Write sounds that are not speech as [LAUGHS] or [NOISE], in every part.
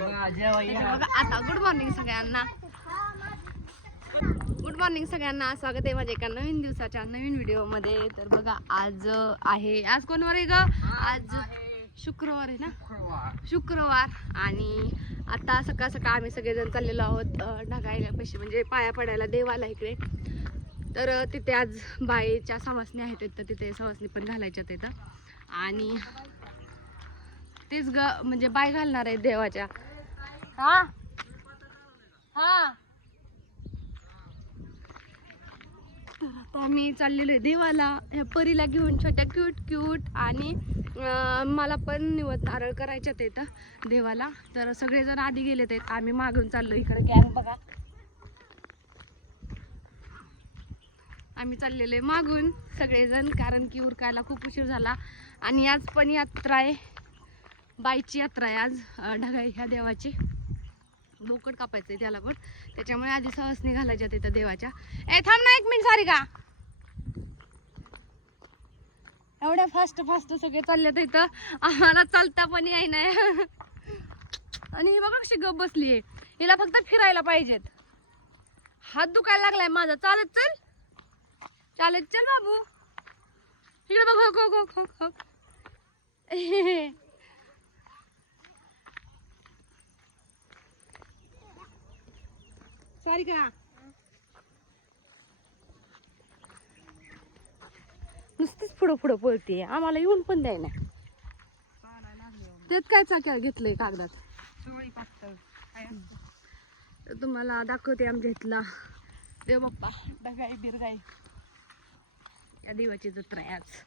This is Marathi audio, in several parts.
आता गुड मॉर्निंग सगळ्यांना. गुड मॉर्निंग सगळ्यांना. स्वागत आहे माझ्या एका नवीन दिवसाच्या नवीन व्हिडिओमध्ये. तर बघा आज आहे. आज कोणवार आहे ग? आज शुक्रवार आहे ना? शुक्रवार. आणि आता सकाळ सकाळ आम्ही सगळेजण चाललेलो आहोत ढगायला पैसे म्हणजे पाया पडायला देवाला इकडे. तर तिथे आज बाईच्या सवासणी आहेत तर तिथे सवासणी पण घालायच्यात इथं आणि तेच ग म्हणजे बाय घालणार आहे देवाच्या. हा? हा. तर आता आम्ही चाललेलो आहे देवाला. ह्या परीला घेऊन छोट्या क्यूट क्यूट आणि मला पण निवत नारळ करायच्यात तर देवाला. तर सगळेजण आधी गेलेत आहेत. आम्ही मागून चाललो इकडे. गॅंग बघा. आम्ही चाललेलो आहे मागून सगळेजण कारण की उरकायला खूप उशीर झाला. आणि आज पण यात्रा आहे. बाईची यात्रा आहे आज ढगाई ह्या देवाची. बोकड कापायचं आहे त्याला पण. त्याच्यामुळे आधी सहसनी घालायच्या तिथं देवाच्या. ए थांब ना एक मिनिट सारी का? एवढ्या फास्ट फास्ट सगळे चालले इथं. आम्हाला चालता पण याय नाही आणि ही बघा कशी गप बसली आहे. हिला फक्त फिरायला पाहिजेत. हात दुखायला लागलाय माझा. चालत चल. चालत चल बाबू. इकडे बघ हो, हो, हो, हो, हो. सारिका नुसतीच पुढं पुढं पळते आम्हाला येऊन पण द्याय ना त्यात काय चाक्या घेतलंय कागदात? तुम्हाला दाखवते आमच्या इथला. देव बाप्पा. डगाई बिरगाई. या देवाची जत्रा आज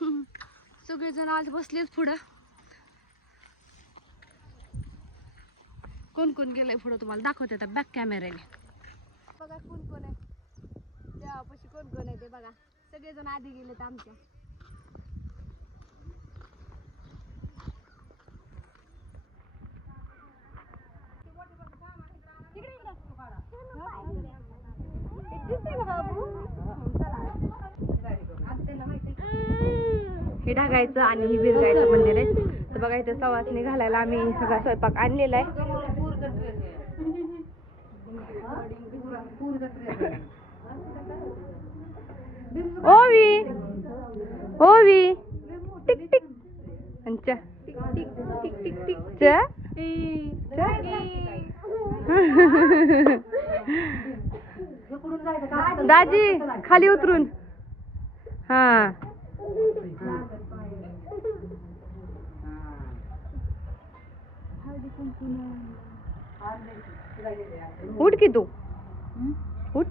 [LAUGHS] सगळेजण आज बसलेच पुढं. कोण कोण गेलंय पुढं तुम्हाला दाखवते आता बॅक कॅमेऱ्याने बघा कोण कोण आहे. देवापाशी कोण कोण आहे ते बघा. सगळेजण आधी गेलेत आमच्या. हे ढागायचं आणि ही विरगायचं मंदिर आहे. तर बघा इथे घालायला आम्ही सगळा स्वयंपाक आणलेला आहे. ओवी ओवी टिक टिक. अंचा टिक टिक टिक टिक टिक. चा. दाजी खाली उतरून. हा. उठ की तू. उठ.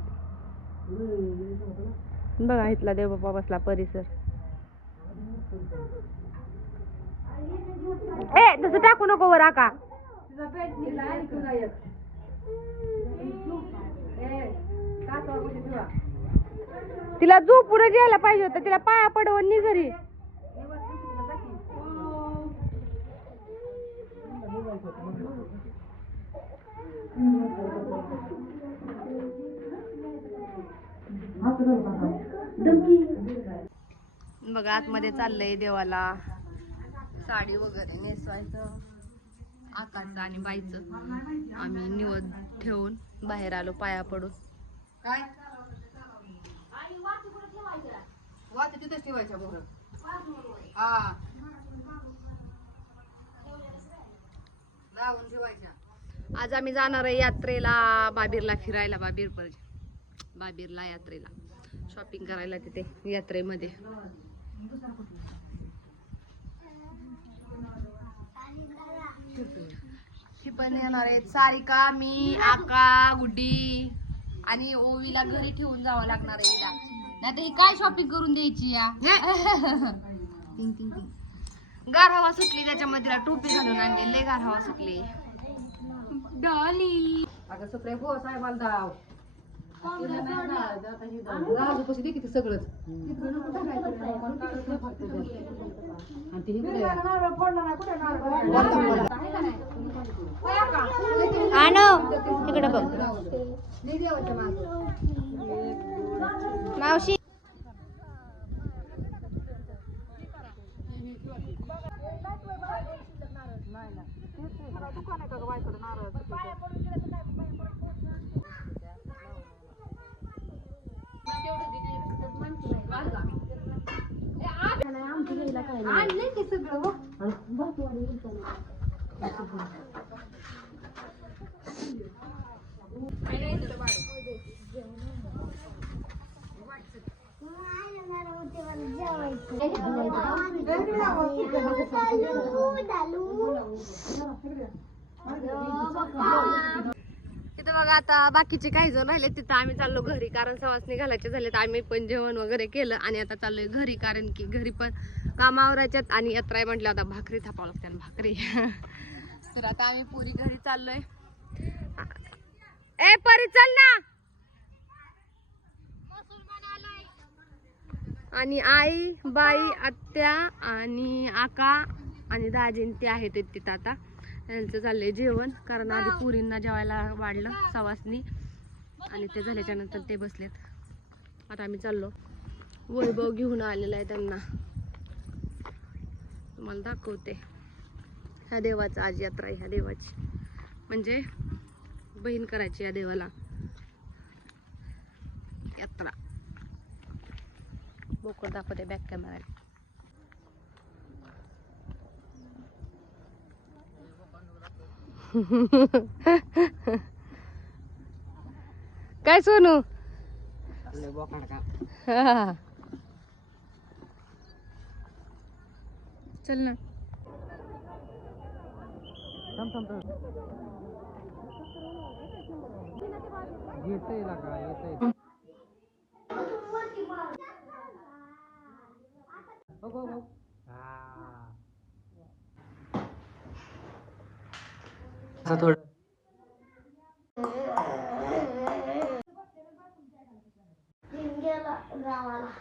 बघा इथला देवबाप्पा बसला परिसर. ए तसं टाकू नको वर आका. तिला झोपून यायला पाहिजे होतं तिला पाया पडवून घरी. बघा आतमध्ये चाललंय देवाला. साडी वगैरे नेसवायचं आकाशचं आणि बाईचं. आम्ही निवद ठेवून बाहेर आलो पाया पडून. काय? वाच तिथेच ठेवायच्या बघ हा. लावून ठेवायच्या. आज आम्ही जाणार आहे यात्रेला बाबीरला फिरायला बाबीर बाबीरला यात्रेला. शॉपिंग करायला तिथे यात्रेमध्ये. ही पण येणार आहेत सारिका मी आका गुड्डी आणि ओवीला घरी ठेवून जावं लागणार आहे हिला. नाही ही काय शॉपिंग करून द्यायची या? टिंग, टिंग, टिंग. गार हवा सुटली त्याच्यामध्ये तिला टोपी घालून आणली. लय गार हवा सुटली. डॉली अगं सुप्रे हो साहेबाला दाव राजू कशी दे किती सगळंच आणि ते इकडे आनो इकडे बघ मावशी आणले की सगळं हो. तिथं बघा आता बाकीचे काही जण राहिले तिथं आम्ही चाललो घरी कारण सवासणी घालायचे झाले तर आम्ही पण जेवण वगैरे केलं आणि आता चाललोय घरी कारण की घरी पण कामावरायच्यात आणि यात्रा आहे म्हटलं आता भाकरी थापावं लागते भाकरी. [LAUGHS] तर आता आम्ही पुरी घरी चाललोय. ए परी चल ना! आणि आई बाई आत्या आणि आका आणि दाजीन ते आहेत तिथं आता. त्यांचं चाललंय जेवण कारण आधी पुरींना जेवायला वाढलं सवासनी. आणि ते झाल्याच्यानंतर ते बसलेत. आता आम्ही चाललो. वैभव घेऊन आलेला आहे त्यांना. तुम्हाला दाखवते. ह्या देवाचं आज यात्रा आहे ह्या देवाची. म्हणजे बहीण करायची या देवाला. यात्रा. बोकड दाखवते बॅक कॅमेरा काय सोनू चल ना थांब थांब थांब येतंय लागा येतंय बघ बघ हा असं थोडं. गावाला